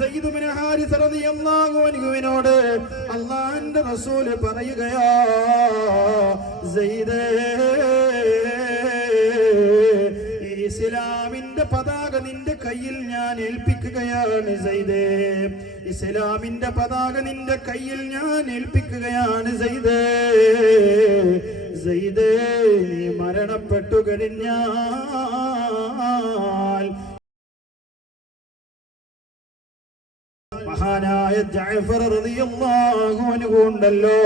സയ്യിദ് ഇബ്നു ഹാരിസ റളിയല്ലാഹു അൻഹുവിനോട് അല്ലാഹുവിന്റെ റസൂൽ പറയുകയാ, സയ്യിദേ, ഇസ്ലാമിന്റെ പതാക നിന്റെ കയ്യിൽ ഞാൻ ഏൽപ്പിക്കുകയാണ് സയ്യിദേ. ഇസ്ലാമിന്റെ പതാക നിന്റെ കയ്യിൽ ഞാൻ ഏൽപ്പിക്കുകയാണ് സയ്യിദേ. സയ്യിദേ, നീ മരണപ്പെട്ടു കഴിഞ്ഞാൽ മഹാനായ ജഅഫർ റളിയല്ലാഹു അൻഹു ഉണ്ടല്ലോ,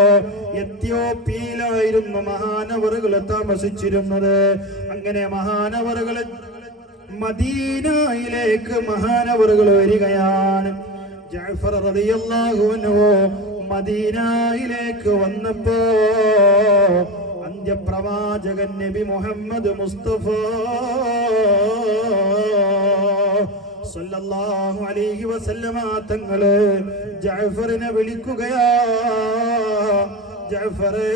എത്യോപ്യയിലായിരുന്നു മഹാനവറുകൾ താമസിച്ചിരുന്നത്. അങ്ങനെ മഹാനവറുകൾ മദീനയിലേക്ക് മഹാനവറുകൾ വരികയാണ്. ജഅഫർ റളിയല്ലാഹു അൻഹു മദീനയിലേക്ക് വന്നപ്പോ അന്ത്യപ്രവാചകൻ നബി മുഹമ്മദ് മുസ്തഫ സല്ലല്ലാഹു അലൈഹി വസല്ലമ തങ്ങള് ജഅഫറിനെ വിളിക്കുകയാ, ജഅഫറേ,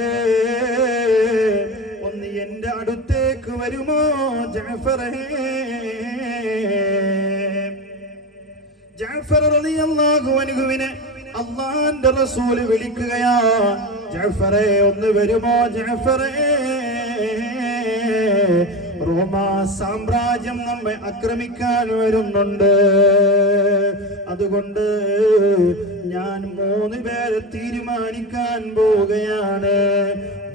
ഒന്ന് എന്റെ അടുത്തേക്ക് വരുമോ ജഅഫറേ? ജഅഫർ റളിയല്ലാഹു അൻഹുവിനെ അല്ലാഹുവിന്റെ റസൂൽ വിളിക്കുകയാ, ജഅഫറേ, ഒന്ന് വരുമോ ജഅഫറേ? റോമാ സാമ്രാജ്യം നമ്മെ ആക്രമിക്കാൻ വരുന്നുണ്ട്. അതുകൊണ്ട് ഞാൻ 3 പേരെ തീരുമാനിക്കാൻ പോവുകയാണ്.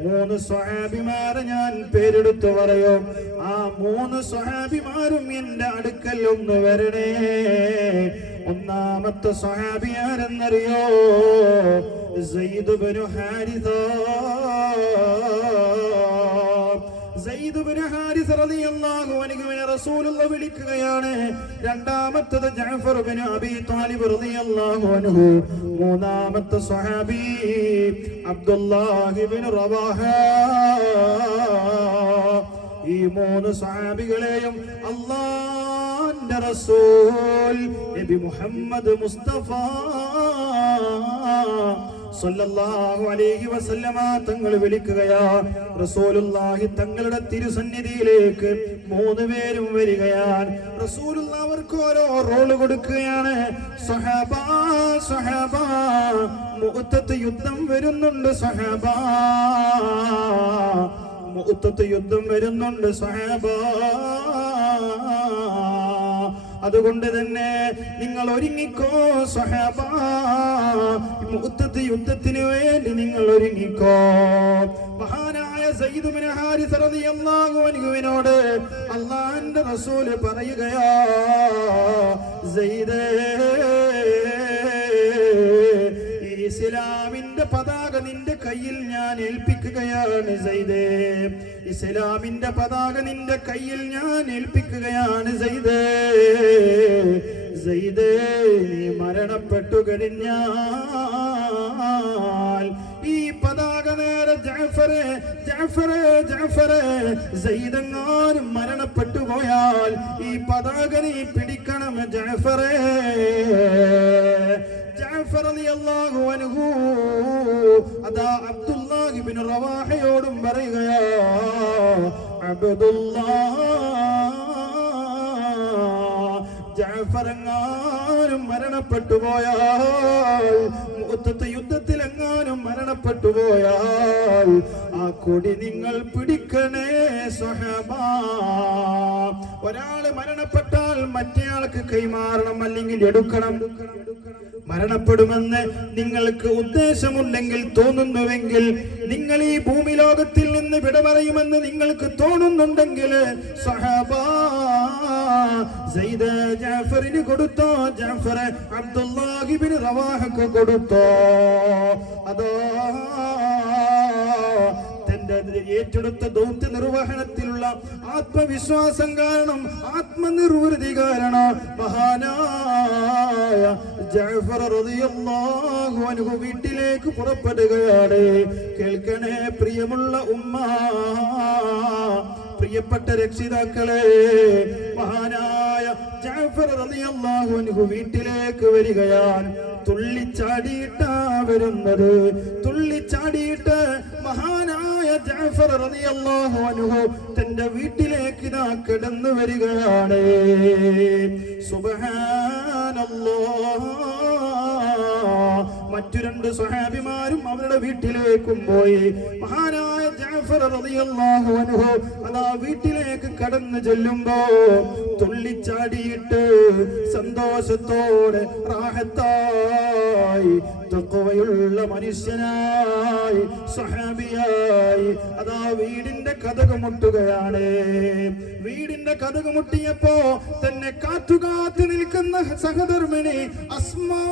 3 സ്വഹാബിമാരെ ഞാൻ പേരെടുത്തു പറയും. ആ 3 സ്വഹാബിമാരും എന്റെ അടുക്കൽ ഒന്ന് വരണേ. ഒന്നാമത്തെ സ്വഹാബി ആരെന്നറിയോ? സയ്യിദ് ഇബ്നു ഹാരിസ. സയ്യിദ് ഇബ്നു ഹാരിസ റളിയല്ലാഹു അൻഹുവിനെ റസൂലുള്ളാഹി വിളിക്കുകയാണ്. രണ്ടാമത്തേത് ജഅഫർ ഇബ്നു അബീ ത്വാലിബ് റളിയല്ലാഹു അൻഹു. മൂന്നാമത്തെ സ്വഹാബി അബ്ദുല്ലാഹി ഇബ്നു റവാഹ. ഈ 3 സ്വഹാബികളെയും അല്ലാഹുവിന്റെ റസൂൽ നബി മുഹമ്മദ് മുസ്തഫ സല്ലല്ലാഹു അലൈഹി വസല്ലമ തങ്ങൾ വിളിക്കുകയാ. റസൂലുള്ളാഹി തങ്ങളുടെ തിരുസന്നിധിയിലേക്ക് 3 പേരും വരികയാണ്. റസൂലുള്ളാഹി അവർക്ക് ഓരോ റോള് കൊടുക്കുകയാണ്. സഹാബ, സഹാബ, മുഅത്തത്ത് യുദ്ധം വരുന്നുണ്ട് സഹാബ, മുഅത്തത്ത് യുദ്ധം വരുന്നുണ്ട് സഹാബ. അതുകൊണ്ട് തന്നെ നിങ്ങൾ ഒരുങ്ങിക്കോ സഹാബ, മുഅത്തത്ത് യുദ്ധത്തിന് വേണ്ടി നിങ്ങൾ ഒരുങ്ങിക്കോ. മഹാനായ സയ്യിദ് ഇബ്നു ഹാരിസ റളിയല്ലാഹു അൻഹുവിനോട് അല്ലാഹുവിന്റെ റസൂൽ പറയുകയാ, സയ്യിദേ, ഇസ്ലാമിന്റെ പതാക നിന്റെ കയ്യിൽ ഞാൻ ഏൽപ്പിക്കുകയാണ് സയ്യിദേ. ഇസ്ലാമിന്റെ പതാക നിന്റെ കയ്യിൽ ഞാൻ ഏൽപ്പിക്കുകയാണ് സയ്യിദേ. സയ്യിദേ, നീ മരണപ്പെട്ടു കഴിഞ്ഞാൽ ഈ പതാക നേരെ ജഅഫറേ, ജഅഫറേ, ജഅഫറേ, സയ്യിദെങ്ങാനും മരണപ്പെട്ടു പോയാൽ ഈ പതാക നീ പിടിക്കണം ജഅഫറേ. ജഅഫർ റളിയല്ലാഹു അൻഹു അതാ അബ്ദുല്ലാഹി ഇബ്നു റവാഹയോടും പറയുകയാ, അബ്ദുല്ലാഹ്, ജഅഫർ എങ്ങാനും മരണപ്പെട്ടു പോയാൽ, മുഅത്തത്ത് യുദ്ധത്തിൽ എങ്ങാനും മരണപ്പെട്ടു പോയാൽ ആ കൊടി നിങ്ങൾ പിടിക്കണേ സ്വഹാബ. ഒരാള് മരണപ്പെട്ടാൽ മറ്റേയാൾക്ക് കൈമാറണം, അല്ലെങ്കിൽ എടുക്കണം. മരണപ്പെടുമെന്ന് നിങ്ങൾക്ക് ഉദ്ദേശമുണ്ടെങ്കിൽ, തോന്നുന്നുവെങ്കിൽ, നിങ്ങൾ ഈ ഭൂമി ലോകത്തിൽ നിന്ന് വിട പറയുമെന്ന് നിങ്ങൾക്ക് തോന്നുന്നുണ്ടെങ്കിൽ സ്വഹാബ, സയ്യിദ് ജഅഫറിന് കൊടുത്തോ, ജഅഫർ അബ്ദുല്ലാഹി ഇബ്നു റവാഹക്ക് കൊടുത്തോ. അതോ ഏറ്റെടുത്ത ദൗത്യ നിർവഹണത്തിലുള്ള ആത്മവിശ്വാസം കാരണം, ആത്മനിർവൃതി കാരണം മഹാനായ ജഅഫർ റളിയല്ലാഹു അൻഹു വീട്ടിലേക്ക് പുറപ്പെടുകയാണ്. കേൾക്കണേ പ്രിയമുള്ള ഉമ്മ, പ്രിയപ്പെട്ട രക്ഷിതാക്കളെ, മഹാനായ ജഅഫർ റളിയല്ലാഹു അൻഹു വീട്ടിലേക്ക് വരികയാണ്. തുള്ളിച്ചാടിയിട്ടാ വരുന്നത്. തുള്ളിച്ചാടിയിട്ട് മഹാനായ ജഅഫർ റളിയല്ലാഹു അൻഹു തന്റെ വീട്ടിലേക്ക് ഇതാ കിടന്നു വരികയാണ്. സുബ്ഹാനല്ലാഹ്, മറ്റു 2 സ്വഹാബിമാരും അവരുടെ വീട്ടിലേക്കും പോയി. മഹാനായ ജഅഫർ റളിയല്ലാഹു അൻഹു അതാ വീട്ടിലേക്ക് കടന്നു ചെല്ലുമ്പോ തുള്ളിച്ചാടിയിട്ട് സന്തോഷത്തോടെ റാഹത്തായി തഖ്വയുള്ള മനുഷ്യനായി സ്വഹാബിയായി അതാ വീടിന്റെ കതക് മുട്ടുകയാണ്. വീടിന്റെ കതക് മുട്ടിയപ്പോ തന്നെ കാത്തുകാത്ത് നിൽക്കുന്ന സഹധർമ്മിണി അസ്മാ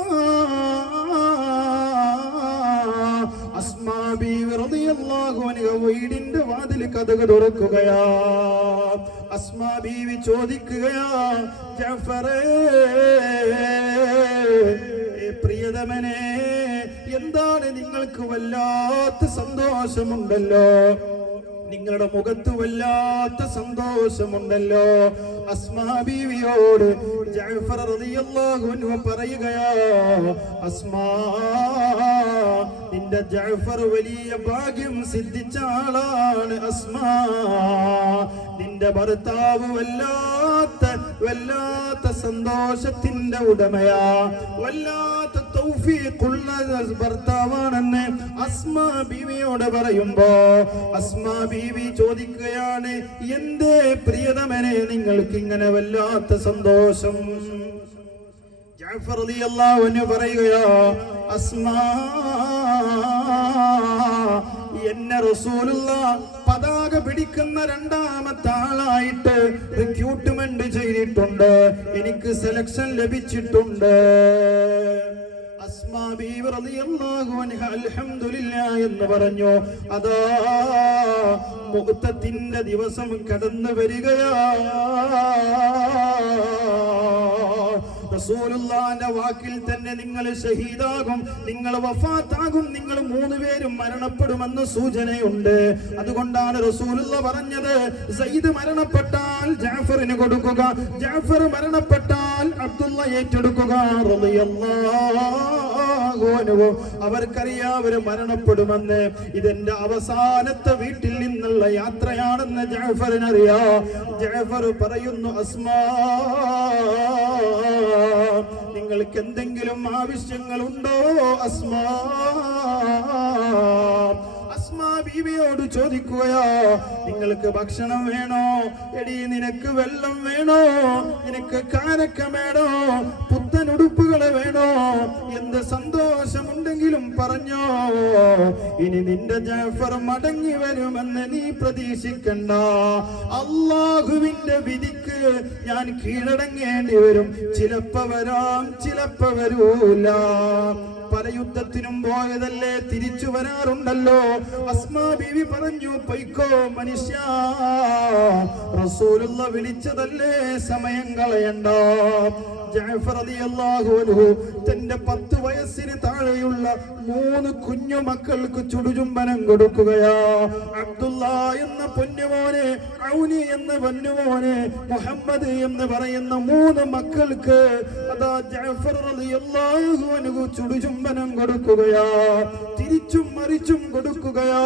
ബീവി റളിയല്ലാഹു അൻഹ വീടിന്റെ വാതിൽ കതക് തുറക്കുകയാ. അസ്മാ ബീവി ചോദിക്കുകയാ, ജഅഫറേ പ്രിയതമനെ, എന്താണ് നിങ്ങൾക്ക് വല്ലാത്ത സന്തോഷമുണ്ടല്ലോ, നിങ്ങളുടെ മുഖത്ത് വല്ലാത്ത സന്തോഷമുണ്ടല്ലോ? അസ്മാ ബീവിയോട് ജഅഫർ റളിയല്ലാഹു അൻഹു പറയുകയാ, അസ്മാ, നിന്റെ ജഅഫർ വലിയ ഭാഗ്യം സിദ്ധിച്ച ആളാണ്. അസ്മാ, നിന്റെ ഭർത്താവ് വല്ലാത്ത സന്തോഷത്തിന്റെ ഉടമയാ, വല്ലാത്ത തൗഫീഖുള്ള ഭർത്താവാണെന്ന് അസ്മാ ബീവിയോട് പറയുമ്പോ അസ്മാ ബീവി ചോദിക്കുകയാണ്, എന്തേ പ്രിയതമനെ നിങ്ങൾക്ക് ഇങ്ങനെ വല്ലാത്ത സന്തോഷം? ജഅഫർ റളിയല്ലാഹു അൻഹു പറയുകയാ, അസ്മാ, എന്നെ റസൂലുള്ളാഹ് പതാക പിടിക്കുന്ന 2ാമത്തെ ആളായിട്ട് റിക്രൂട്ട്മെന്റ് ചെയ്തിട്ടുണ്ട്, എനിക്ക് സെലക്ഷൻ ലഭിച്ചിട്ടുണ്ട്. അസ്മാ ബീവി റളിയല്ലാഹു അൻഹ അൽഹംദുലില്ലാഹ് എന്ന് പറഞ്ഞു. അതാ മുഅ്തത്തിന്റെ ദിവസം കടന്നു വരികയാ. റസൂലുള്ളാഹിന്റെ വാക്കിൽ തന്നെ നിങ്ങൾ ഷഹീദാകും, നിങ്ങൾ വഫാത്താകും, നിങ്ങൾ 3 പേരും മരണപ്പെടുമെന്ന് സൂചനയുണ്ട്. അതുകൊണ്ടാണ് റസൂലുള്ളാഹ് പറഞ്ഞത്, സയ്യിദ് മരണപ്പെട്ടാൽ ജഅഫറിന് കൊടുക്കുക, ജഅഫർ മരണപ്പെട്ടാൽ അബ്ദുള്ള ഏറ്റെടുക്കുക റളിയല്ലാഹു അൻഹു. അവർക്കറിയാം അവർ മരണപ്പെടുമെന്ന്. ഇതെന്റെ അവസാനത്തെ വീട്ടിൽ നിന്നുള്ള യാത്രയാണെന്ന് ജഅഫറിനറിയാം. ജഅഫർ പറയുന്നു, അസ്മാ, നിങ്ങൾക്ക് എന്തെങ്കിലും ആവശ്യങ്ങളുണ്ടോ? അസ്മാ ബീവിയോട് ചോദിക്കുകയോ, നിങ്ങൾക്ക് ഭക്ഷണം വേണോ? എടി, നിനക്ക് വെള്ളം വേണോ? നിനക്ക് കാരക്ക വേണോ? പുത്തൻ ഉടുപ്പുകൾ വേണോ? എന്ത് സന്തോഷമുണ്ടെങ്കിലും പറഞ്ഞോ. ഇനി നിന്റെ ജഅഫർ മടങ്ങി വരുമെന്ന് നീ പ്രതീക്ഷിക്കണ്ട. അല്ലാഹുവിന്റെ വിധിക്ക് ഞാൻ കീഴടങ്ങേണ്ടി വരും. ചിലപ്പോ വരാം, ചിലപ്പോ വരൂല. പല യുദ്ധത്തിനും പോയതല്ലേ, തിരിച്ചു വരാറുണ്ടല്ലോ. അസ്മാ ബീവി പറഞ്ഞു, പൊയ്ക്കോ മനുഷ്യ, റസൂലുള്ളാഹ് വിളിച്ചതല്ലേ, സമയം കളയണ്ട. ജഅഫർ റളിയല്ലാഹു അൻഹു തന്റെ 10 വയസ്സിന് താഴെയുള്ള 3 കുഞ്ഞു മക്കൾക്ക് ചുടുചുംബനം കൊടുക്കുകയാ. അബ്ദുള്ള എന്ന പൊന്നുമോനെ, ഔനി എന്ന പൊന്നുമോനെ, മുഹമ്മദ് എന്ന് പറയുന്ന 3 മക്കൾക്ക് അതാ ജഅഫർ റളിയല്ലാഹു അൻഹു ചുടുചുംബനം കൊടുക്കുകയാ. തിരിച്ചും മറിച്ചും കൊടുക്കുകയാ.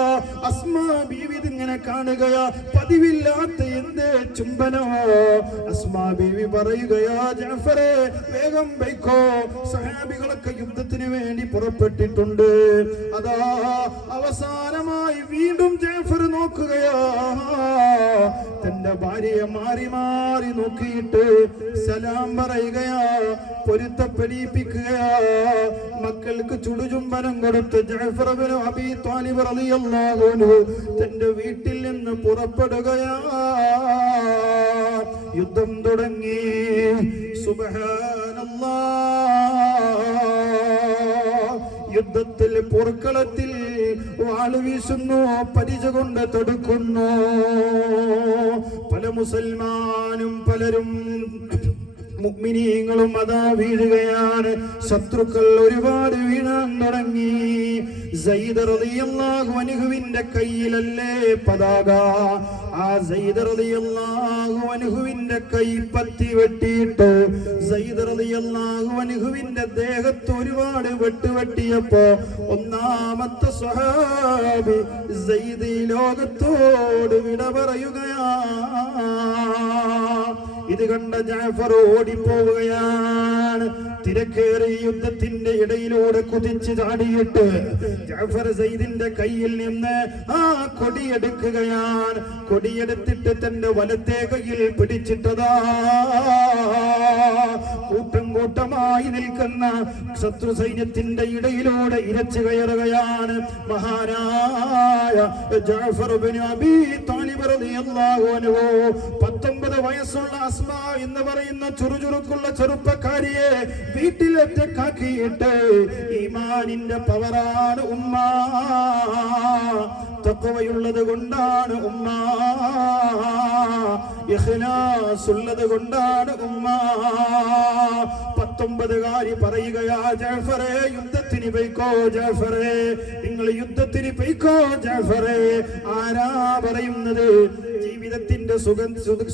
അസ്മാ ബീവി ഇങ്ങനെ കാണുകയാ. പതിവില്ലാത്ത എന്തേ ചുംബനമോ? അസ്മാ ബീവി പറയുകയാ, ജഅഫറേ വേഗം വയ്ക്കോ, സഹാബികളൊക്കെ യുദ്ധത്തിന് വേണ്ടി പുറപ്പെട്ടിട്ടുണ്ട്. അതാ അവസാനമായി വീണ്ടും ജഅഫർ നോക്കുകയാ. തന്റെ ഭാര്യയെ മാറി മാറി നോക്കിയിട്ട് സലാം പറയുകയാ, പൊരുത്തപ്പെടിപ്പിക്കുകയാ. മക്കൾക്ക് ചുടുചുംബനം കൊടുത്ത് ജഅഫർ ഇബ്നു അബീ ത്വാലിബ് റളിയല്ലാഹു അൻഹു തന്റെ വീട്ടിൽ നിന്ന് പുറപ്പെടുകയാ. യുദ്ധം തുടങ്ങി. സുബ്ഹാനല്ലാഹ്. യുദ്ധത്തിൽ പോർക്കളത്തിൽ വാള് വീശുന്നു, പരിച കൊണ്ട് തടുക്കുന്നു. പല മുസൽമാനും പലരും മുഅ്മിനീങ്ങളും അതാ വീഴുകയാണ്. ശത്രുക്കൾ ഒരുപാട് വീഴാൻ തുടങ്ങി. സയ്യിദ് റളിയല്ലാഹു അൻഹുവിന്റെ കയ്യിലല്ലേ പതാക. ആ സയ്യിദ് റളിയല്ലാഹു അൻഹുവിന്റെ കൈ പത്തി വെട്ടിയിട്ട് സയ്യിദ് റളിയല്ലാഹു അൻഹുവിന്റെ ദേഹത്ത് ഒരുപാട് വെട്ടുവെട്ടിയപ്പോ ഒന്നാമത്തെ സ്വഹാബി സയ്യിദ് ലോകത്തോട് വിട പറയുകയാ. ഇത് കണ്ട ജഅഫർ ഓടിപ്പോവുകയാണ്. തിരക്കേറിയ യുദ്ധത്തിന്റെ ഇടയിലൂടെ കുതിച്ചു ചാടിയിട്ട് ജഅഫർ സയ്യിദിന്റെ കയ്യിൽ നിന്ന് ആ കൊടിയെടുക്കുകയാണ്. കൊടിയെടുത്തിട്ട് തന്റെ വലത്തെ കയ്യിൽ പിടിച്ചിട്ടതാ കൂട്ടം കൂട്ടമായി നിൽക്കുന്ന ശത്രു സൈന്യത്തിന്റെ ഇടയിലൂടെ ഇരച്ചു കയറുകയാണ് മഹാനായ ജഅഫർ ഇബ്നു അബീ താലിബ് റളിയല്ലാഹു അൻഹു. 19 വയസ്സുള്ള അസ്മാ എന്ന് പറയുന്ന ചുറുചുറുക്കുള്ള ചെറുപ്പക്കാരിയെ വീട്ടിൽ ഒറ്റക്കാക്കിയിട്ട് ഈമാനിന്റെ പവറാണ് ഉമ്മ, തഖ്വയുള്ളത് കൊണ്ടാണ് ഉമ്മ, ഇഖ്ലാസ് ഉള്ളത് കൊണ്ടാണ് ഉമ്മ. 19കാരി പറയുകയാ, ജഅഫറേ യുദ്ധത്തിന് പോയിക്കോ, ജഅഫറേ നിങ്ങൾ യുദ്ധത്തിന് പോയിക്കോ ജഅഫറേ. ആരാ പറയുന്നത്? ജീവിതത്തിന്റെ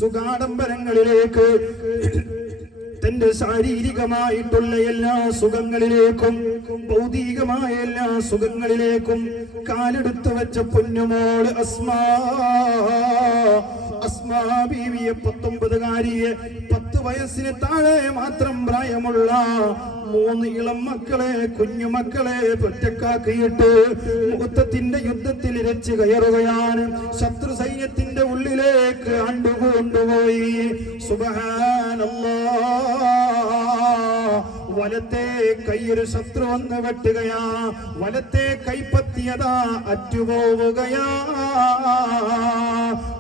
സുഖാഡംബരങ്ങളിലേക്ക്, തന്റെ ശാരീരികമായിട്ടുള്ള എല്ലാ സുഖങ്ങളിലേക്കും ഭൗതികമായ എല്ലാ സുഖങ്ങളിലേക്കും കാലെടുത്തു വെച്ച പൊന്നുമോള് അസ്മാ ബീവിയെ 19കാരിയെ 10 വയസ്സിന് താഴെ മാത്രം പ്രായമുള്ള 3 ഇളം മക്കളെ, കുഞ്ഞുമക്കളെ ഒറ്റക്കാക്കിയിട്ട് മുഹൂർത്തത്തിന്റെ യുദ്ധത്തിൽ ഇരച്ചു കയറുകയാണ്. ശത്രു സൈന്യത്തിന്റെ ഉള്ളിലേക്ക് കൊണ്ടുപോയി. സുബ്ഹാനല്ലാഹ്, വലത്തെ കൈയൊരു ശത്രു വന്ന് വെട്ടുകയാ, വലത്തെ കൈപ്പത്തിയതാ അറ്റുപോവുകയാ.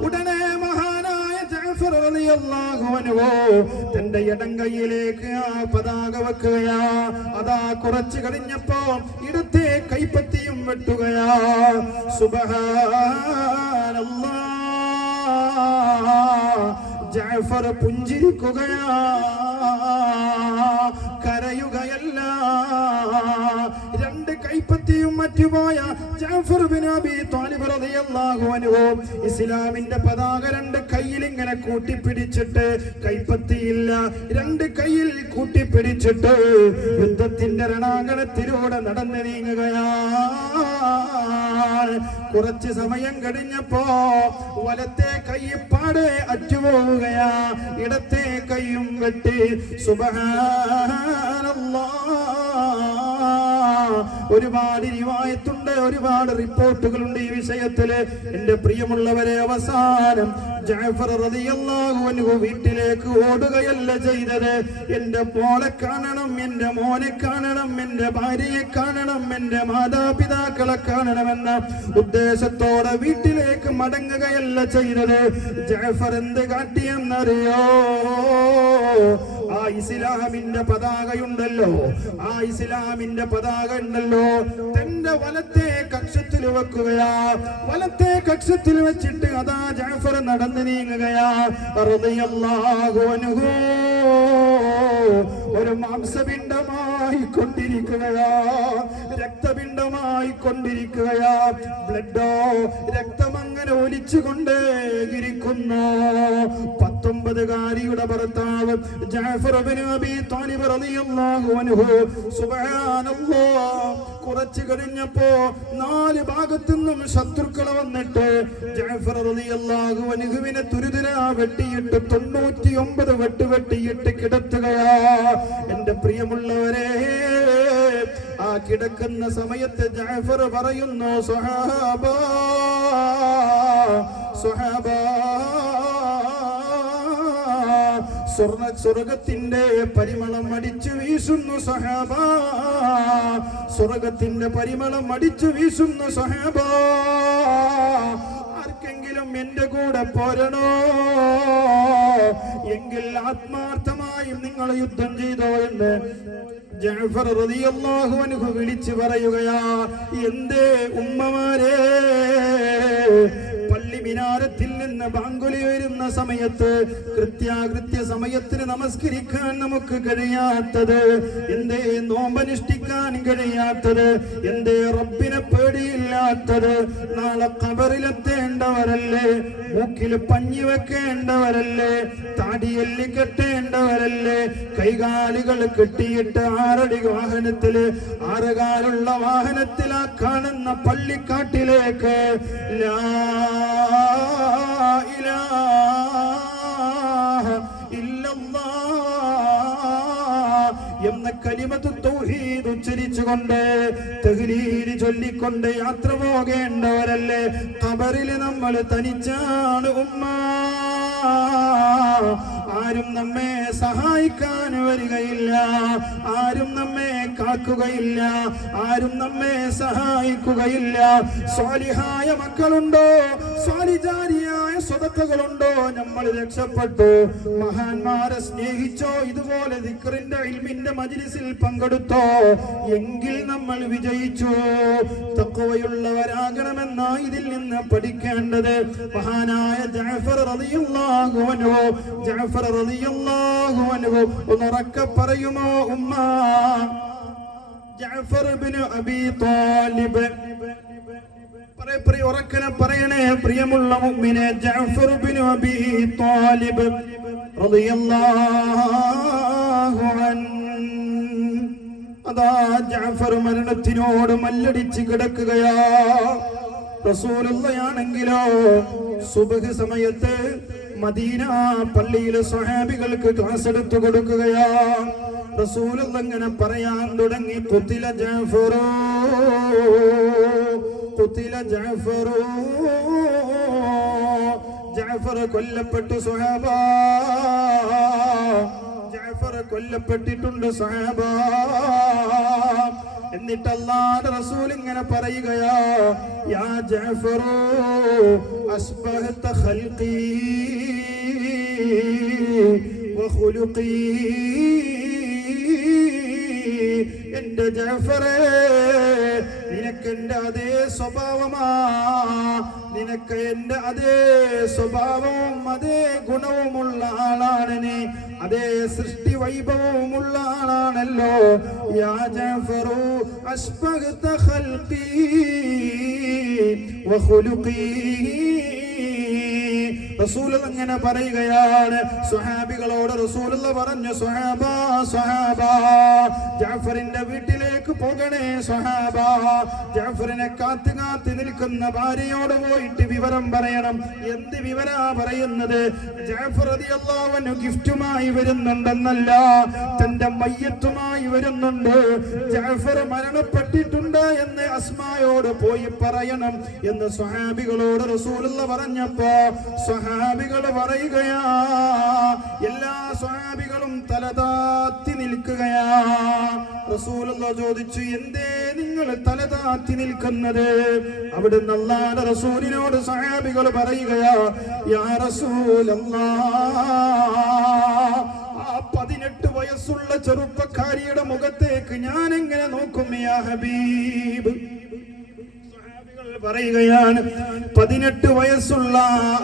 ഉടനെ മഹാനായ ജഅഫർ റളിയല്ലാഹു അൻഹു തന്റെ ഇടം കൈയിലേക്ക് ആ പതാക വെക്കുകയാ. അതാ കുറച്ചു കഴിഞ്ഞപ്പോ ഇടത്തെ കൈപ്പത്തിയും വെട്ടുകയാ. സുബ്ഹാനല്ലാഹ്, ജഅഫർ പുഞ്ചിരിക്കുകയാ, കരയുകയല്ല. 2 കൈപ്പത്തിയും മറ്റുപോയ ജഅഫർ ഇബ്നു അബീ ത്വാലിബ് റളിയല്ലാഹു അൻഹു ഇസ്ലാമിന്റെ പതാക 2 കയ്യിൽ ഇങ്ങനെ കൂട്ടിപ്പിടിച്ചിട്ട്, കൈപ്പത്തിയില്ല, 2 കയ്യിൽ കൂട്ടിപ്പിടിച്ചിട്ട് യുദ്ധത്തിന്റെ രണാങ്കണത്തിലൂടെ നടന്നു നീങ്ങുകയാണ്. കുറച്ച് സമയം കഴിഞ്ഞപ്പോ വലത്തെ കൈപ്പാടെ അറ്റുപോവുകയാ, ഇടത്തെ കൈയും വെട്ടി. സുബ്ഹാനല്ലാഹ്, ഒരുപാട് റിവായത്തുണ്ട്, ഒരുപാട് റിപ്പോർട്ടുകളുണ്ട് ഈ വിഷയത്തില്. എന്റെ പ്രിയമുള്ളവരെ, അവസാനം ജഅഫർ റളിയല്ലാഹു അൻഹു വീട്ടിലേക്ക് ഓടുകയല്ല ചെയ്തത്. എന്റെ മോളെ കാണണം, എന്റെ മോനെ കാണണം, എന്റെ ഭാര്യയെ കാണണം, എന്റെ മാതാപിതാക്കളെ കാണണമെന്ന ഉദ്ദേശത്തോടെ വീട്ടിലേക്ക് മടങ്ങുകയല്ല ചെയ്തത്. ജഅഫർ എന്ത് കാട്ടിയെന്നറിയോ? ആ ഇസ്ലാമിന്റെ പതാകയുണ്ടല്ലോ, ആ ഇസ്ലാമിന്റെ പതാക ഉണ്ടല്ലോ, തന്റെ വലത്തെ കക്ഷത്തിൽ വെക്കുകയാ. വലത്തെ കക്ഷത്തിൽ വെച്ചിട്ട് അതാ ജഅഫർ നടന്നു നീങ്ങുകയാ റളിയല്ലാഹു അൻഹു. ഒരു മാംസപിണ്ഡമായി കൊണ്ടിരിക്കുകയാ, രക്തപിണ്ഡമായി കൊണ്ടിരിക്കുകയാ. ബ്ലഡോ, രക്തം അങ്ങനെ ഒലിച്ചുകൊണ്ടേയിരിക്കുന്നു. 19കാരിയുടെ ഭർത്താവ് ജഅഫർ ഇബ്നു അബീ ത്വാലിബ് റളിയല്ലാഹു അൻഹു. സുബ്ഹാനല്ലാഹ്, കുറച്ചു കഴിഞ്ഞപ്പോ 4 ഭാഗത്തു നിന്നും ശത്രുക്കൾ വന്നിട്ട് ജഅഫർ റളിയല്ലാഹു അൻഹുവിനെ തുരുതുരാ വെട്ടിയിട്ട് 99 വെട്ട് വെട്ടിയിട്ട് കിടത്തുകയാ. എന്റെ പ്രിയമുള്ളവരെ, ആ കിടക്കുന്ന സമയത്ത് ജഅഫർ പറയുന്നു, സ്വഹാബാ സ്വഹാബാ, സ്വർഗത്തിന്റെ പരിമളം അടിച്ചു വീശുന്നു സ്വഹാബാ, സ്വർഗത്തിന്റെ പരിമളം അടിച്ചു വീശുന്നു സ്വഹാബാ. ആർക്കെങ്കിലും എന്റെ കൂടെ പോരണോ എങ്കിൽ ആത്മാർത്ഥമായും നിങ്ങൾ യുദ്ധം ചെയ്തോ എന്ന് ജഅഫർ റളിയല്ലാഹു അൻഹു വിളിച്ചു പറയുകയാ. എന്തേ ഉമ്മമാരെ, പള്ളി മിനാരത്തിൽ നിന്ന് ബാങ്കുലി വരുന്ന സമയത്ത് കൃത്യാകൃത്യ സമയത്തിന് നമസ്കരിക്കാൻ നമുക്ക് കഴിയാത്തത്? എന്തേ നോമ്പനുഷ്ഠിക്കാൻ കഴിയാത്തത്? എന്തേ റബ്ബിനെ പേടിയില്ലാത്തത്? നാളെ ഖബറിലെത്തേണ്ടവരല്ലേ, മൂക്കിൽ പഞ്ഞി വെക്കേണ്ടവരല്ലേ, താടിയെല്ലി കെട്ടേണ്ടവരല്ലേ, കൈകാലുകൾ കെട്ടിയിട്ട് 6 അടി വാഹനത്തില്, 6 കാലുള്ള വാഹനത്തിൽ ആ കാണുന്ന പള്ളിക്കാട്ടിലേക്ക് ലാ ഇലാഹ ഇല്ലല്ലാഹ് എന്ന കലിമത്തു തൗഹീദ് ഉച്ചരിച്ചുകൊണ്ട് തഹ്ലീൽ ചൊല്ലിക്കൊണ്ട് യാത്ര പോകേണ്ടവരല്ലേ? ഖബറിൽ നമ്മൾ തനിച്ചാണ് ഉമ്മ. ആരും നമ്മെ സഹായിക്കാൻ വരികയില്ല, ആരും നമ്മെ കാക്കുകയില്ല, ആരും നമ്മെ സഹായിക്കുകയില്ല. സ്വാലിഹായ മക്കളുണ്ടോ, സ്വാലിജാരിയായ സ്വതക്കകളുണ്ടോ? നമ്മൾ രക്ഷപ്പെട്ടു. മഹാന്മാരെ സ്നേഹിച്ചോ, ഇതുപോലെ ദിക്റിന്റെ ഇൽമിന്റെ മജ്ലിസിൽ പങ്കെടുത്തോ, എങ്കിൽ നമ്മൾ വിജയിച്ചു. തഖ്വയുള്ളവരാകണമെന്നാ ഇതിൽ നിന്ന് പഠിക്കേണ്ടത്. മഹാനായ ജഅഫർ റളിയല്ലാഹു അൻഹു, ജഅഫർ റളിയല്ലാഹു അൻഹു ഉറക്കെ പറയുമോ ഉമ്മ? ജഅഫർ ഇബ്നു അബീ ത്വാലിബ്, ഉറക്കനെ പറയണേ പ്രിയമുള്ള മുഅ്മിനെ. ജഅഫർ ഇബ്നു അബീ ത്വാലിബ് റളിയല്ലാഹു അൻഹു, അതാ ജഅഫർ മരണത്തിനോട് മല്ലടിച്ച് കിടക്കുകയാ. റസൂലുള്ളയാണെങ്കിലോ സുബ്ഹ് സമയത്ത് മദീന പള്ളിയിലെ സ്വഹാബികൾക്ക് ക്ലാസ് എടുത്തു കൊടുക്കുകയാ. റസൂലുള്ള ഇങ്ങനെ പറയാൻ തുടങ്ങി, ഖുതില ജഅഫറു, ഖുതില ജഅഫറു, ജഅഫർ കൊല്ലപ്പെട്ടു സ്വഹാബ, ജഅഫർ കൊല്ലപ്പെട്ടിട്ടുണ്ട് സ്വഹാബ. എന്നിട്ട് അല്ലാഹുവിന്റെ റസൂൽ ഇങ്ങനെ പറയുകയാ, യാ ജഅഫറു അസ്ബഹത ഖൽഖി വഖുലുഖി. എന്റെ ജഅഫറേ, നിനക്ക് എന്റെ അതേ സ്വഭാവമാ, നിനക്ക് എന്റെ അതേ സ്വഭാവവും അതേ ഗുണവുമുള്ള ആളാണ് നീ, അതേ സൃഷ്ടി വൈഭവവുമുള്ള ആളാണല്ലോ. യാ ജഅഫറു അസ്ബഹത ഖൽഖി വഖുലുഖി. റസൂലുള്ള അങ്ങനെ പറയുകയാണ്. സ്വഹാബികളോട് റസൂലുള്ള പറഞ്ഞു, സ്വഹാബ സ്വഹാബ, ജഅഫറിന്റെ വീട്ടിലേക്ക് പോകണേ സ്വഹാബ. ജഅഫറിനെ കാത്തു കാത്തു നിൽക്കുന്ന ഭാര്യയോട് പോയിട്ട് വിവരം പറയണം. എന്ത് വിവരാ പറയുന്നത്? ജഅഫർ റളിയല്ലാഹു അൻഹു ഗിഫ്റ്റുമായി വരുന്നുണ്ടെന്നല്ല, തന്റെ മയ്യത്തുമായി വരുന്നുണ്ട്. ജഅഫർ മരണപ്പെട്ടിട്ടുണ്ട് എന്ന് അസ്മായോട് പോയി പറയണം എന്ന് സ്വഹാബികളോട് റസൂലുള്ള പറഞ്ഞപ്പോ സ്വഹാബികൾ പറയുകയാ, എല്ലാ സ്വഹാബികളും തലതാത്തി നിൽക്കുകയാ. റസൂലുള്ള ചോദിച്ചു, എന്തേ നിങ്ങൾ തലതാത്തി നിൽക്കുന്നത്? അവിടുന്ന് അല്ലാഹുവിന്റെ റസൂലിനോട് സ്വഹാബികൾ പറയുകയാ, യാ റസൂലല്ലാഹ്, ആ 18 വയസ്സുള്ള ചെറുപ്പക്കാരിയുടെ മുഖത്തേക്ക് ഞാൻ എങ്ങനെ നോക്കും യാ ഹബീബ്? പറയുകയാണ്, 18 വയസ്സുള്ള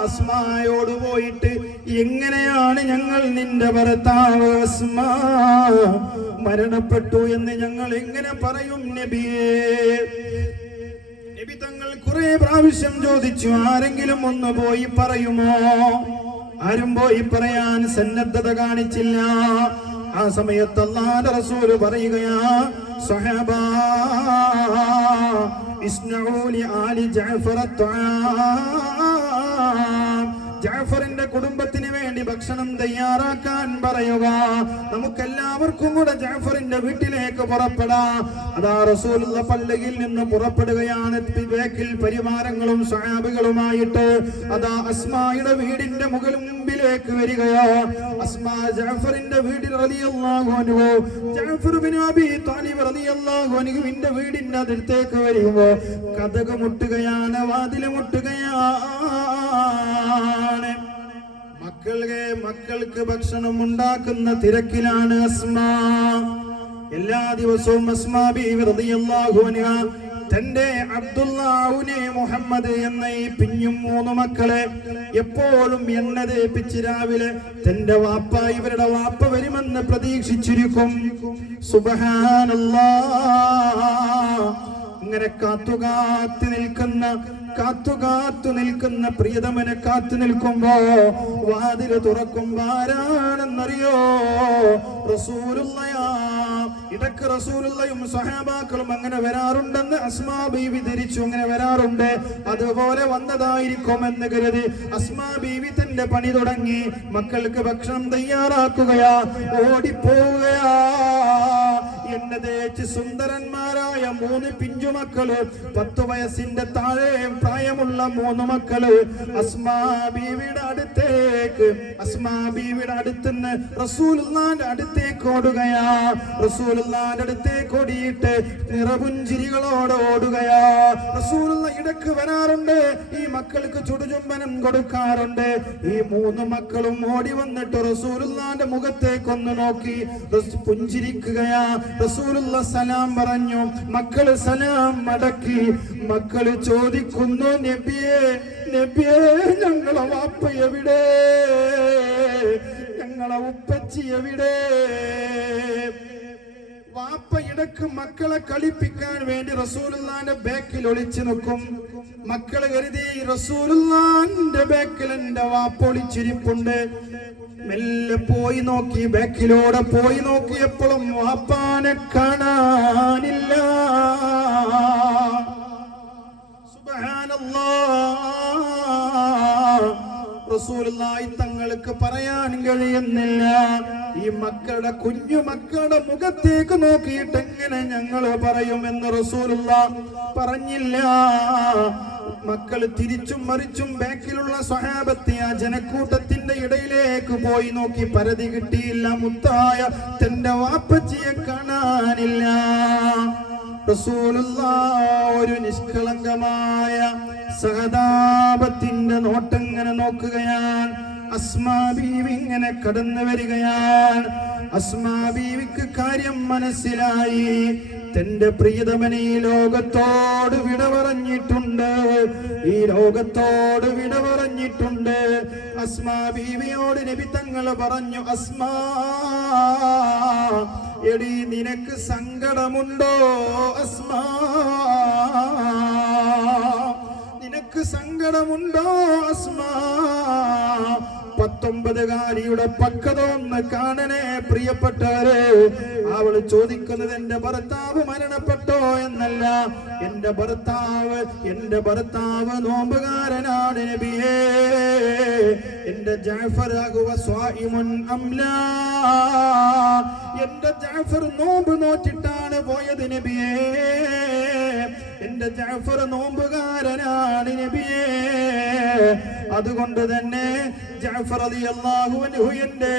അസ്മായോട് പോയിട്ട് എങ്ങനെയാണ് ഞങ്ങൾ നിന്റെ ഭർത്താവ് അസ്മാ മരണപ്പെട്ടു എന്ന് ഞങ്ങൾ എങ്ങനെ പറയും നബിയേ? നബി തങ്ങൾ കുറെ പ്രാവശ്യം ചോദിച്ചു, ആരെങ്കിലും ഒന്ന് പോയി പറയുമോ? ആരും പോയി പറയാൻ സന്നദ്ധത കാണിച്ചില്ല. ആ സമയത്ത് അല്ലാഹുവിന്റെ റസൂൽ പറയുകയാ, സ്വഹാബാ ഇസ്നഊ ലിആലി ജഅഫർ അത്ത്വാം, ജഅഫറിന്റെ കുടുംബത്തിന് വേണ്ടി ഭക്ഷണം തയ്യാറാക്കാൻ പറയുക. നമുക്കെല്ലാവർക്കും കൂടെ ജഅഫറിന്റെ വീട്ടിലേക്ക് പുറപ്പെടാം. അതാ റസൂലുള്ള പള്ളിയിൽ നിന്ന് പുറപ്പെടുകയാണ്. ബേക്കിൽ പരിവാരങ്ങളും സ്വഹാബികളുമായിട്ട് അതാ അസ്മായുടെ വീടിന്റെ മുമ്പിലേക്ക് വരികയോ. അസ്മാ ജഅഫറിന്റെ വീട്ടിൽ റളിയല്ലാഹു അൻഹു, ജഅഫർ ഇബ്നു അബീ ത്വാലിബ് റളിയല്ലാഹു അൻഹുവിന്റെ വീടിന്റെ അടുത്തേക്ക് വരുമ്പോ കതക് മുട്ടുകയാണ്, വാതിൽ മുട്ടുകയാണ്. മക്കൾക്ക് ഭക്ഷണം ഉണ്ടാക്കുന്ന തിരക്കിലാണ് അസ്മാ. എല്ലാ ദിവസവും അസ്മാ ബീവി റളിയല്ലാഹു അൻഹ തന്റെ അബ്ദുള്ള, ഔനെ, മുഹമ്മദ് എന്ന ഈ പിഞ്ഞും 3 മക്കളെ എപ്പോഴും എണ്ണ തേപ്പിച്ച് രാവിലെ തന്റെ വാപ്പ, ഇവരുടെ വാപ്പ വരുമെന്ന് പ്രതീക്ഷിച്ചിരിക്കും. സുബ്ഹാനല്ലാഹ്. അങ്ങനെ കാത്തു നിൽക്കുന്ന പ്രിയതമനെ കാത്തു നിൽക്കുമ്പോ വാതിൽ തുറക്കുമ്പോ ആരാണെന്നറിയോ? റസൂലുള്ളയാ. ഇടക്ക് റസൂലുള്ളയും സ്വഹാബാക്കളും അങ്ങനെ വരാറുണ്ടെന്ന് അസ്മാ ബീവി ധരിച്ചു. അങ്ങനെ വരാറുണ്ട്, അതുപോലെ വന്നതായിരിക്കും എന്ന് കരുതി അസ്മാ ബീവി തന്റെ പണി തുടങ്ങി. മക്കൾക്ക് ഭക്ഷണം തയ്യാറാക്കുകയാ, ഓടിപ്പോവുകയാ. തേച്ച് സുന്ദരന്മാരായ 3 പിഞ്ചുമക്കള്, 10 വയസ്സിന്റെ താഴെ പ്രായമുള്ള 3 മക്കള് അസ്മാ ബീവിയുടെ അടുത്തുനിന്ന് റസൂലുള്ളാഹിന്റെ അടുത്തേക്ക് ഓടുകയാ. റസൂലുള്ളാഹിന്റെ അടുത്തേക്ക് ഓടിയിട്ട് നിറപുഞ്ചിരികളോടെ ഓടുകയാ. റസൂലുള്ള ഇടക്ക് വരാറുണ്ട്, ഈ മക്കൾക്ക് ചുടുചുംബനം കൊടുക്കാറുണ്ട്. ഈ 3 മക്കളും ഓടി വന്നിട്ട് റസൂലുള്ളാഹിന്റെ മുഖത്തേക്കൊന്ന് നോക്കി പുഞ്ചിരിക്കുകയാ. റസൂലുള്ള സലാം പറഞ്ഞു, മക്കള് സലാം മടക്കി. മക്കള് ചോദിക്കുന്നു, നബിയേ ഞങ്ങളെ വാപ്പ എവിടെ, ഞങ്ങളെ ഉപ്പച്ചി എവിടെ? വാപ്പ ഇടക്ക് മക്കളെ കളിപ്പിക്കാൻ വേണ്ടി റസൂലുള്ളാഹിന്റെ ബാക്കിൽ ഒളിച്ചു നിൽക്കും. മക്കള് കരുതി റസൂലുള്ളാഹിന്റെ ബാക്കിൽ എന്റെ വാപ്പ ഒളിച്ചിരിപ്പുണ്ട്. മെല്ലെ പോയി നോക്കി, ബാക്കിലൂടെ പോയി നോക്കിയപ്പോഴും വാപ്പാനെ കാണാനില്ല. റസൂലുള്ളാഹി തങ്ങൾക്ക് പറയാൻ കഴിയുന്നില്ല. ഈ കുഞ്ഞു മക്കളുടെ മുഖത്തേക്ക് നോക്കിയിട്ട് എങ്ങനെ ഞങ്ങൾ പറയുമെന്ന് റസൂലുള്ളാഹി പറഞ്ഞില്ല. മക്കൾ തിരിച്ചും മറിച്ചും ബാക്കിലുള്ള സ്വഹാബത്തെ ആ ജനക്കൂട്ടത്തിന്റെ ഇടയിലേക്ക് പോയി നോക്കി, പരതി കിട്ടിയില്ല. മുത്തായ തന്റെ വാപ്പച്ചിയെ കാണാനില്ല. റസൂലുള്ളാഹി ഒരു നിഷ്കളങ്കമായ സഹതാപത്തിന്റെ നോട്ടങ്ങനെ നോക്കുകയാണ്. അസ്മാ ബീവി ഇങ്ങനെ കടന്നു വരികയാണ്. അസ്മാ ബീവിക്ക് കാര്യം മനസ്സിലായി. തന്റെ പ്രിയതമൻ ഈ ലോകത്തോട് വിട പറഞ്ഞിട്ടുണ്ട്, ഈ ലോകത്തോട് വിട പറഞ്ഞിട്ടുണ്ട്. അസ്മാ ബീവിയോട് നബി തങ്ങൾ പറഞ്ഞു, അസ്മാ എടി നിനക്ക് സങ്കടമുണ്ടോ? അസ്മാ നിനക്ക് സങ്കടമുണ്ടോ? അസ്മാ 19കാരിയുടെ പക്വത ഒന്ന് കാണണേ പ്രിയപ്പെട്ടവരെ. അവള് ചോദിക്കുന്നത് എന്റെ ഭർത്താവ് മരണപ്പെട്ടോ എന്നല്ല, എന്റെ ഭർത്താവ് നോമ്പുകാരനാണ് നബിയേ. എന്റെ ജഅഫർ അഹുവ സ്വായിമുൻ അംലാ, എന്റെ ജഅഫർ നോമ്പ് നോറ്റിട്ടാണ് പോയത് നബിയേ. എന്റെ ജഅഫർ നോമ്പുകാരനാണ് നബിയേ. അതുകൊണ്ട് തന്നെ ജഅഫർ റളിയല്ലാഹു അൻഹു എന്റെ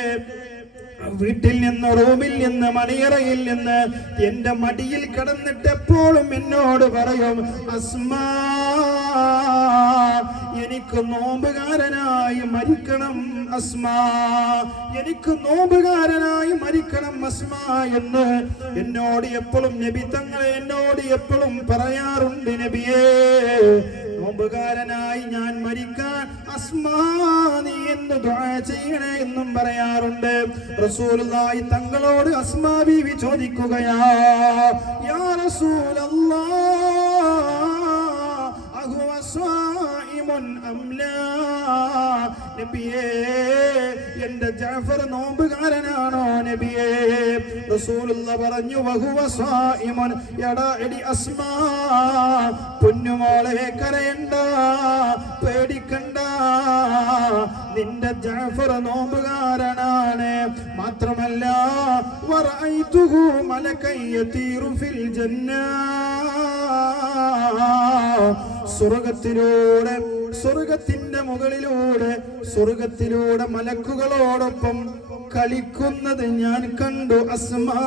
വീട്ടിൽ നിന്ന്, റൂമിൽ നിന്ന്, മണിയറയിൽ നിന്ന് എന്റെ മടിയിൽ കിടന്നിട്ട് എപ്പോഴും എന്നോട് പറയും, അസ്മാ എനിക്ക് നോമ്പുകാരനായി മരിക്കണം അസ്മാ, എനിക്ക് നോമ്പുകാരനായി മരിക്കണം അസ്മാ എന്ന് എന്നോട് എപ്പോഴും നബി തങ്ങളെ എന്നോട് എപ്പോഴും പറയാറുണ്ട്. നബിയേ, നോമ്പുകാരനായി ഞാൻ മരിക്കാൻ അസ്മാ നീ എന്ന് ദുആ ചെയ്യണേ എന്നും പറയാറുണ്ട്. റസൂലുള്ളാഹി തങ്ങളോട് അസ്മാ ബീവി ചോദിക്കുകയാ, യാ റസൂലല്ലാഹ് അഹുവ സ്വായിമുൻ അംലാ, നബിയേ എന്റെ ജഅഫർ നോമ്പുകാരനാണോ നബിയേ? റസൂലുള്ളാഹി പറഞ്ഞു, വഹുവ സ്വായിമുൻ, എടി അസ്മാ പൊന്നുമോളെ കരയണ്ട, പേടിക്കണ്ട, നിന്റെ ജഅഫർ നോമ്പുകാരനാണ്. മാത്രമല്ല വറഅയ്തുഹു മലകൻ യതീറു ഫിൽ ജന്ന, സ്വർഗ്ഗത്തിലൂടെ, സ്വർഗ്ഗത്തിന്റെ മുകളിലൂടെ, സ്വർഗ്ഗത്തിലൂടെ മലക്കുകളോടൊപ്പം കളിക്കുന്നത് ഞാൻ കണ്ടു അസ്മാ.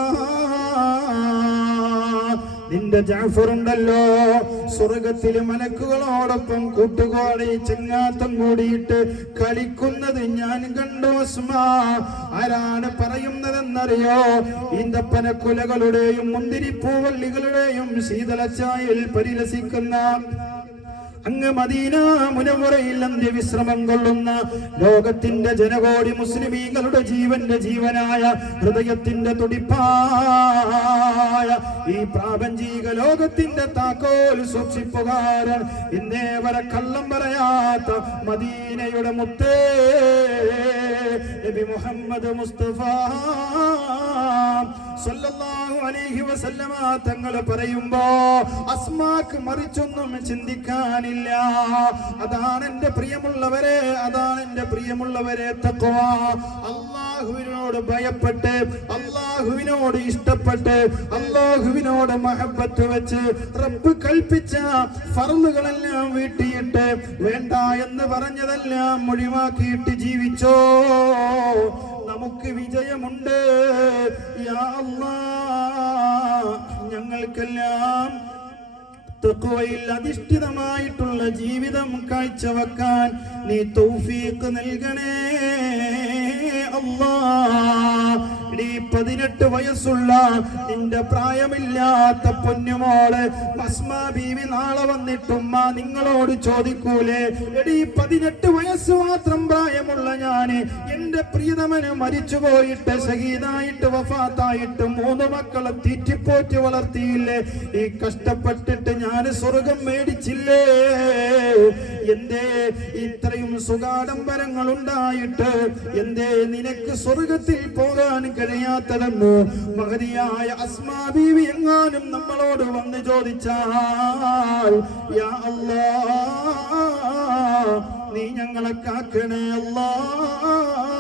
നിന്റെ ജഅഫർ ഉണ്ടല്ലോ സ്വർഗ്ഗത്തിലെ മലക്കുകളോടൊപ്പം കൂട്ടുകൂടി ചെങ്ങാത്തം കൂടിയിട്ട് കളിക്കുന്നത് ഞാൻ കണ്ടു അസ്മാ. ആരാണ് പറയുന്നതെന്നറിയോ? ഈന്തപ്പന കുലകളുടെയും മുന്തിരിപ്പൂവള്ളികളുടെയും ശീതളച്ചായയിൽ പരിലസിക്കുന്ന അങ്ങ് മദീന മുനവ്വറയിൽ അന്ത്യവിശ്രമം കൊള്ളുന്ന ലോകത്തിന്റെ ജനകോടി മുസ്ലിമീങ്ങളുടെ ജീവന്റെ ജീവനായ ഹൃദയത്തിന്റെ തുടിപ്പായ ഈ പ്രാപഞ്ചിക ലോകത്തിന്റെ താക്കോൽ സൂക്ഷിപ്പുകാരൻ, ഇന്നേ വരെ കള്ളം പറയാത്ത മദീനയുടെ മുത്തേ നബി മുഹമ്മദ് മുസ്തഫ സല്ലല്ലാഹു അലൈഹി വസല്ലമ തങ്ങൾ പറയുമ്പോ അസ്മാക്ക് മറിച്ചൊന്നും ചിന്തിക്കാനില്ല. അതാണ് എന്റെ പ്രിയമുള്ളവരെ, അതാണ് എന്റെ പ്രിയമുള്ളവരെ തഖ്വ. അല്ലാഹുവിനോട് അള്ളാഹുവിനോട് ഭയപ്പെട്ട് അള്ളാഹുവിനോട് ഇഷ്ടപ്പെട്ട് അള്ളാഹുവിനോട് മഹബത്ത് വെച്ച് റബ്ബ് കൽപ്പിച്ച ഫർളുകളെല്ലാം വീട്ടിയിട്ട് വേണ്ട എന്ന് പറഞ്ഞതെല്ലാം ഒഴിവാക്കിയിട്ട് ജീവിച്ചോ, നമുക്ക് വിജയമുണ്ട്. യാ അല്ലാഹ്, ഞങ്ങൾക്കെല്ലാം തഖ്വയിൽ അധിഷ്ഠിതമായിട്ടുള്ള ജീവിതം കാഴ്ചവെക്കാൻ നീ തൗഫീഖ് നൽകണേ അല്ലാഹ്. 18 വയസ്സുള്ള നിന്റെ പ്രായമില്ലാത്ത പൊന്നുമോള് അസ്മാ ബീവി നാളെ വന്നിട്ടുമ്മ നിങ്ങളോട് ചോദിക്കൂലേ, 18 വയസ്സ് മാത്രം പ്രായമുള്ള ഞാന് എന്റെ പ്രിയതമന് മരിച്ചുപോയിട്ട് ഷഹീദായിട്ട് വഫാത്തായിട്ട് 3 മക്കളെ തീറ്റിപ്പോറ്റി വളർത്തിയില്ലേ, ഈ കഷ്ടപ്പെട്ടിട്ട് ഞാൻ സ്വർഗം മേടിച്ചില്ലേ, എന്തേ ഇത്രയും സുഖാഡംബരങ്ങൾ ഉണ്ടായിട്ട് എന്തേ നിനക്ക് സ്വർഗത്തിൽ പോകാൻ കഴിയാത്തതെന്ന് മഹതിയായ അസ്മാ ബീവി എങ്ങാനും നമ്മളോട് വന്ന് ചോദിച്ചാൽ, യാ അല്ലാഹ്, നീ ഞങ്ങളെ കാക്കണേ അല്ലാഹ്.